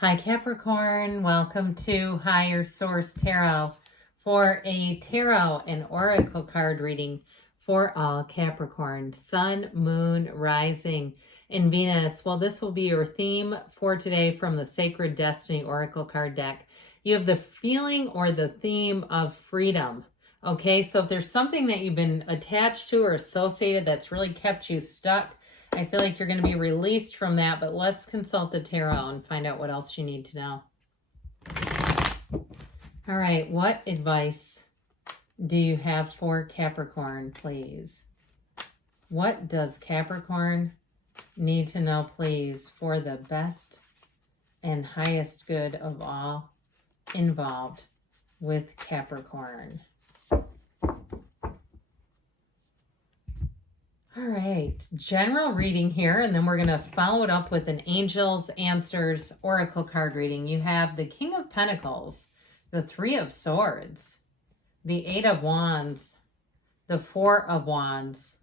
Hi Capricorn, welcome to Higher Source Tarot for a tarot and oracle card reading for all Capricorn, Sun, Moon, Rising, and Venus. Well, this will be your theme for today from the Sacred Destiny Oracle card deck. You have the feeling or the theme of freedom. Okay, so if there's something that you've been attached to or associated that's really kept you stuck, I feel like you're going to be released from that, but let's consult the tarot and find out what else you need to know. All right, what advice do you have for Capricorn, please? What does Capricorn need to know, please, for the best and highest good of all involved with Capricorn? All right, general reading here, and then we're going to follow it up with an Angels Answers Oracle card reading. You have the King of Pentacles, the Three of Swords, the Eight of Wands, the Four of Wands,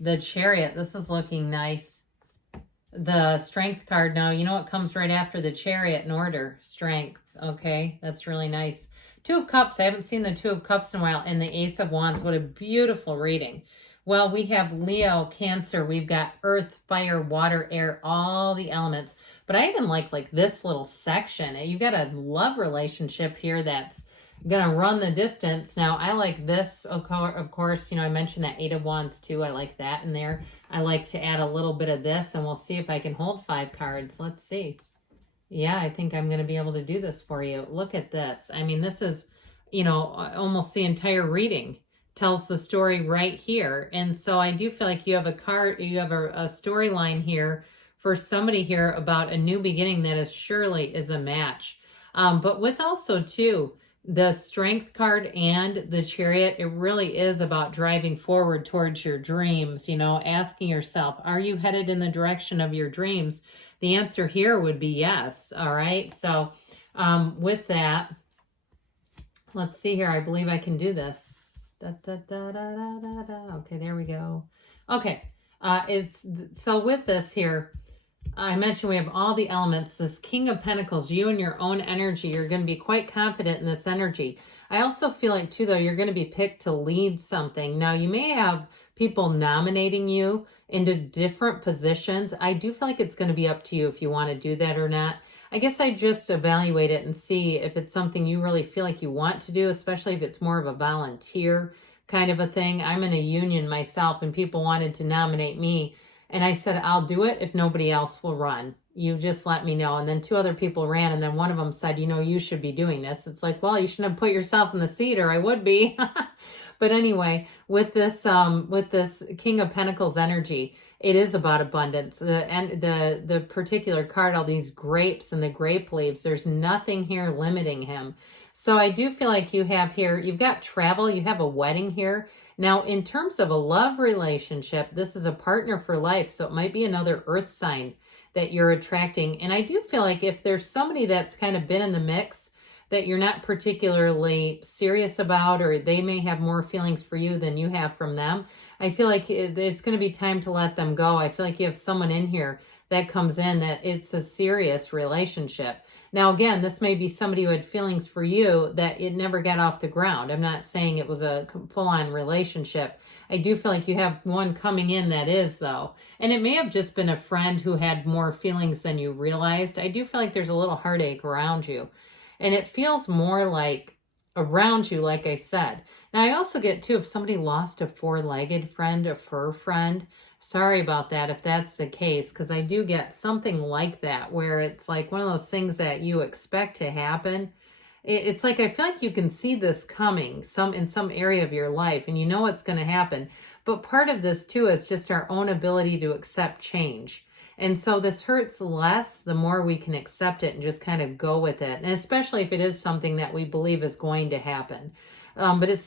the Chariot. This is looking nice. The Strength card. Now, you know what comes right after the Chariot in order? Strength. Okay, that's really nice. Two of Cups. I haven't seen the Two of Cups in a while. And the Ace of Wands. What a beautiful reading. Well, we have Leo, Cancer. We've got earth, fire, water, air, all the elements. But I even like this little section. You've got a love relationship here that's going to run the distance. Now, I like this, of course, I mentioned that Eight of Wands too. I like that in there. I like to add a little bit of this, and we'll see if I can hold 5 cards. Let's see. Yeah, I think I'm going to be able to do this for you. Look at this. I mean, this is, almost the entire reading. Tells the story right here. And so I do feel like you have a storyline here for somebody here about a new beginning that surely is a match. But with also too, the Strength card and the Chariot, it really is about driving forward towards your dreams, asking yourself, are you headed in the direction of your dreams? The answer here would be yes. All right. So with that, let's see here. I believe I can do this. Okay, there we go. Okay, so with this here, I mentioned we have all the elements. This King of Pentacles, you and your own energy, you're going to be quite confident in this energy. I also feel like too, though, you're going to be picked to lead something. Now, you may have people nominating you into different positions. I do feel like it's going to be up to you if you want to do that or not. I guess I just evaluate it and see if it's something you really feel like you want to do, especially if it's more of a volunteer kind of a thing. I'm in a union myself, and people wanted to nominate me. And I said, I'll do it if nobody else will run. You just let me know. And then 2 other people ran, and then one of them said, you should be doing this. It's like, well, you shouldn't have put yourself in the seat, or I would be. But anyway, with this King of Pentacles energy, it is about abundance. The particular card, all these grapes and the grape leaves, there's nothing here limiting him. So I do feel like you have here, you've got travel, you have a wedding here. Now, in terms of a love relationship, this is a partner for life. So it might be another earth sign that you're attracting. And I do feel like if there's somebody that's kind of been in the mix that you're not particularly serious about, or they may have more feelings for you than you have from them, I feel like it's going to be time to let them go. I feel like you have someone in here that comes in that it's a serious relationship. Now, again, this may be somebody who had feelings for you that it never got off the ground. I'm not saying it was a full-on relationship. I do feel like you have one coming in that is, though. And it may have just been a friend who had more feelings than you realized. I do feel like there's a little heartache around you. And it feels more like around you, like I said. Now, I also get, too, if somebody lost a 4-legged friend, a fur friend, sorry about that if that's the case, because I do get something like that, where it's like one of those things that you expect to happen. It's like I feel like you can see this coming in some area of your life, and you know what's going to happen. But part of this, too, is just our own ability to accept change. And so this hurts less the more we can accept it and just kind of go with it. And especially if it is something that we believe is going to happen. But it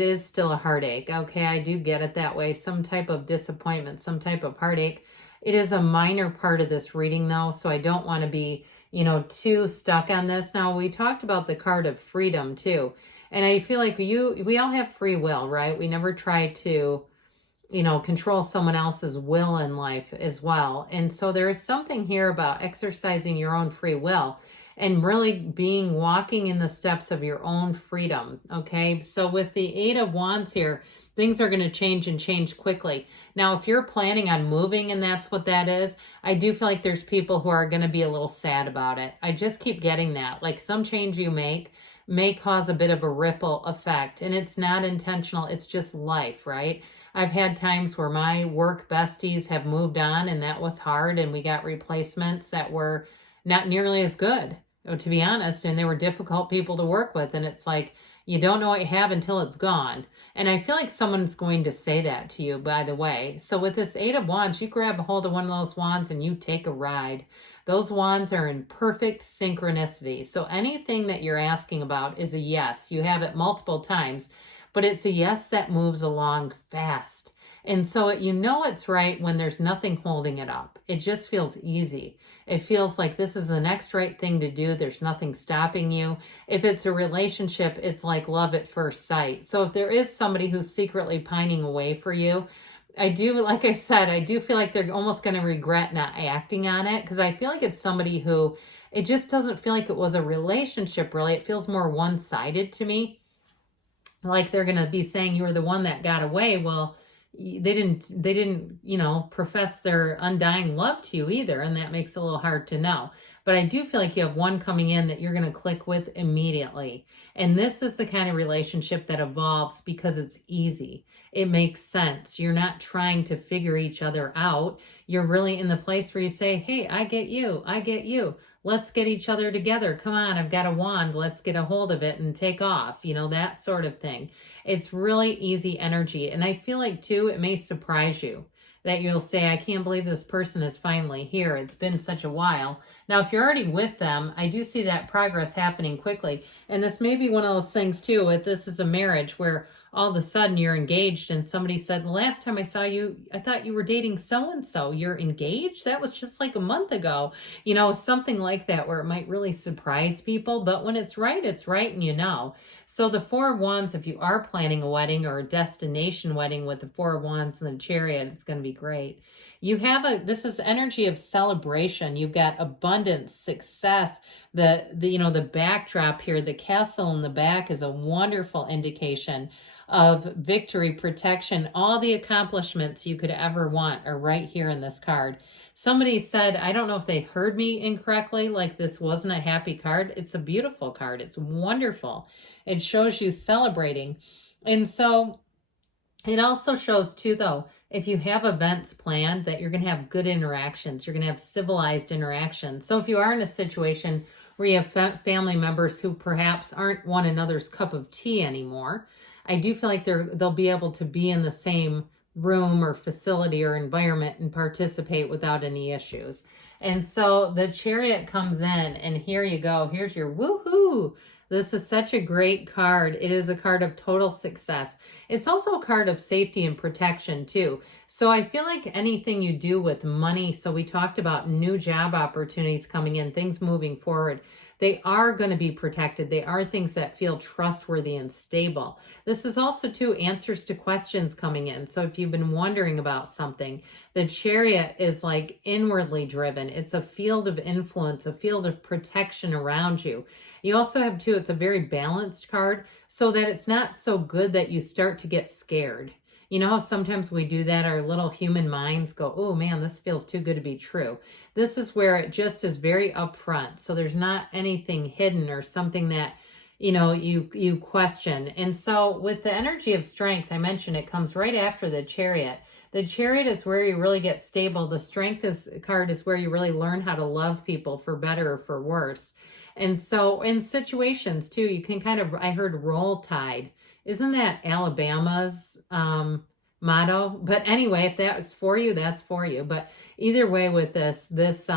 is still a heartache. Okay, I do get it that way. Some type of disappointment, some type of heartache. It is a minor part of this reading, though, so I don't want to be, too stuck on this. Now, we talked about the card of freedom, too. And I feel like we all have free will, right? We never try to control someone else's will in life as well. And so there is something here about exercising your own free will and really walking in the steps of your own freedom. Okay. So with the Eight of Wands here, things are going to change and change quickly. Now, if you're planning on moving and that's what that is, I do feel like there's people who are going to be a little sad about it. I just keep getting that. Like some change you make may cause a bit of a ripple effect, and it's not intentional. It's just life, right? I've had times where my work besties have moved on and that was hard, and we got replacements that were not nearly as good, to be honest, and they were difficult people to work with. And it's like, you don't know what you have until it's gone. And I feel like someone's going to say that to you, by the way. So with this Eight of Wands, you grab a hold of one of those wands and you take a ride. Those wands are in perfect synchronicity. So anything that you're asking about is a yes. You have it multiple times, but it's a yes that moves along fast. And so it's right when there's nothing holding it up. It just feels easy. It feels like this is the next right thing to do. There's nothing stopping you. If it's a relationship, it's like love at first sight. So if there is somebody who's secretly pining away for you, like I said, I do feel like they're almost going to regret not acting on it, because I feel like it's somebody who, it just doesn't feel like it was a relationship, really. It feels more one-sided to me. Like they're going to be saying you were the one that got away. Well, they didn't profess their undying love to you either, and that makes it a little hard to know. But I do feel like you have one coming in that you're going to click with immediately. And this is the kind of relationship that evolves because it's easy. It makes sense. You're not trying to figure each other out. You're really in the place where you say, hey, I get you. I get you. Let's get each other together. Come on, I've got a wand. Let's get a hold of it and take off. That sort of thing. It's really easy energy. And I feel like, too, it may surprise you that you'll say, I can't believe this person is finally here. It's been such a while. Now, if you're already with them, I do see that progress happening quickly. And this may be one of those things, too, with this is a marriage where all of a sudden you're engaged and somebody said, the last time I saw you, I thought you were dating so-and-so. You're engaged? That was just like a month ago. Something like that, where it might really surprise people. But when it's right, and So the Four of Wands, if you are planning a wedding or a destination wedding with the Four of Wands and the Chariot, it's going to be great. This is energy of celebration. You've got abundance, success. The backdrop here, the castle in the back, is a wonderful indication of victory, protection. All the accomplishments you could ever want are right here in this card. Somebody said, I don't know if they heard me incorrectly, like this wasn't a happy card. It's a beautiful card. It's wonderful. It shows you celebrating. And so it also shows too, though, if you have events planned, that you're going to have good interactions. You're going to have civilized interactions. So if you are in a situation where you have family members who perhaps aren't one another's cup of tea anymore, I do feel like they'll be able to be in the same room or facility or environment and participate without any issues. And so the Chariot comes in, and here you go. Here's your woohoo. This is such a great card. It is a card of total success. It's also a card of safety and protection too. So I feel like anything you do with money, so we talked about new job opportunities coming in, things moving forward, they are going to be protected. They are things that feel trustworthy and stable. This is also too answers to questions coming in. So if you've been wondering about something, the Chariot is like inwardly driven. It's a field of influence, a field of protection around you. You also have too, it's a very balanced card, so that it's not so good that you start to get scared. You know how sometimes we do that? Our little human minds go, oh man, this feels too good to be true. This is where it just is very upfront. So there's not anything hidden or something that, you question. And so with the energy of strength, I mentioned it comes right after the Chariot. The Chariot is where you really get stable. The Strength card is where you really learn how to love people, for better or for worse. And so in situations too, you can kind of, I heard roll tide. Isn't that Alabama's motto? But anyway, if that's for you, that's for you. But either way with this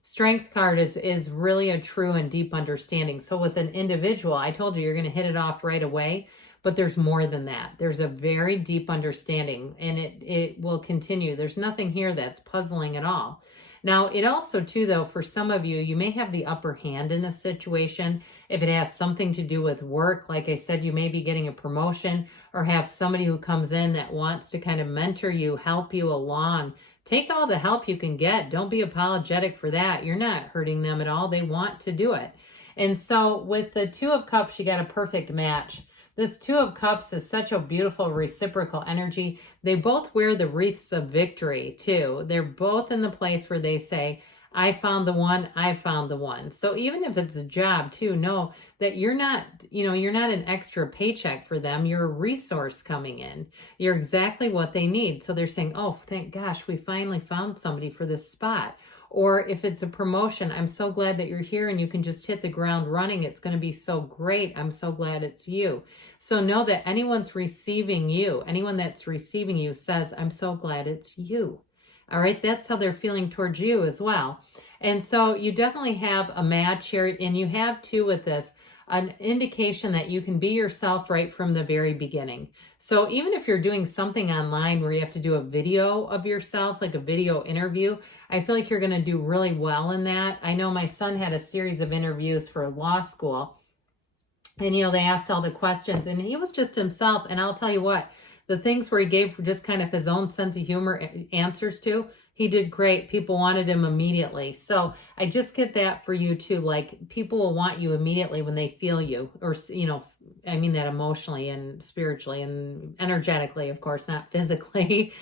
Strength card is really a true and deep understanding. So with an individual, I told you, you're going to hit it off right away. But there's more than that. There's a very deep understanding, and it will continue. There's nothing here that's puzzling at all. Now, it also too, though, for some of you, you may have the upper hand in a situation. If it has something to do with work, like I said, you may be getting a promotion or have somebody who comes in that wants to kind of mentor you, help you along. Take all the help you can get. Don't be apologetic for that. You're not hurting them at all. They want to do it. And so with the Two of Cups, you got a perfect match. This Two of Cups is such a beautiful reciprocal energy. They both wear the wreaths of victory too. They're both in the place where they say, I found the one, I found the one. So even if it's a job too, know that you're not, you're not an extra paycheck for them. You're a resource coming in. You're exactly what they need. So they're saying, oh, thank gosh, we finally found somebody for this spot. Or if it's a promotion, I'm so glad that you're here and you can just hit the ground running. It's going to be so great. I'm so glad it's you. So know that anyone that's receiving you says, I'm so glad it's you. All right, that's how they're feeling towards you as well. And so you definitely have a match here, and you have too with this, an indication that you can be yourself right from the very beginning. So even if you're doing something online where you have to do a video of yourself, like a video interview, I feel like you're going to do really well in that. I know my son had a series of interviews for law school, and they asked all the questions, and he was just himself. And I'll tell you what, the things where he gave just kind of his own sense of humor answers to, he did great. People wanted him immediately. So I just get that for you too. Like, people will want you immediately when they feel you, or, I mean that emotionally and spiritually and energetically, of course, not physically.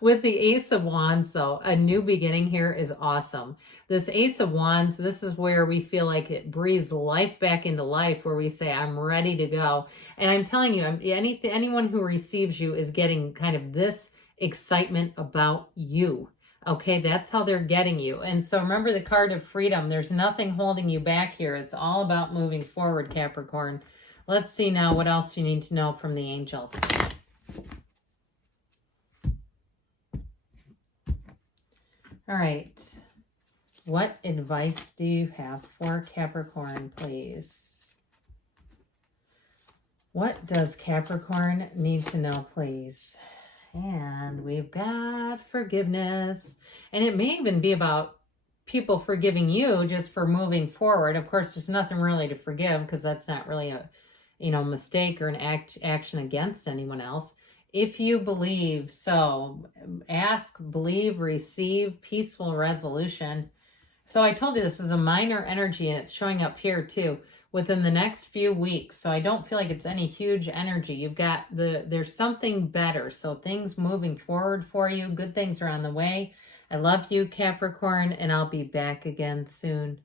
With the Ace of Wands, though, a new beginning here is awesome. This Ace of Wands, this is where we feel like it breathes life back into life, where we say, I'm ready to go. And I'm telling you, anyone who receives you is getting kind of this excitement about you. Okay, that's how they're getting you. And so remember the card of freedom. There's nothing holding you back here. It's all about moving forward, Capricorn. Let's see now what else you need to know from the angels. All right. What advice do you have for Capricorn, please? What does Capricorn need to know, please? And we've got forgiveness. And it may even be about people forgiving you just for moving forward. Of course, there's nothing really to forgive, because that's not really a mistake or an action against anyone else. If you believe, so ask, believe, receive, peaceful resolution. So I told you this is a minor energy, and it's showing up here too within the next few weeks. So I don't feel like it's any huge energy. You've got there's something better. So things moving forward for you. Good things are on the way. I love you, Capricorn, and I'll be back again soon.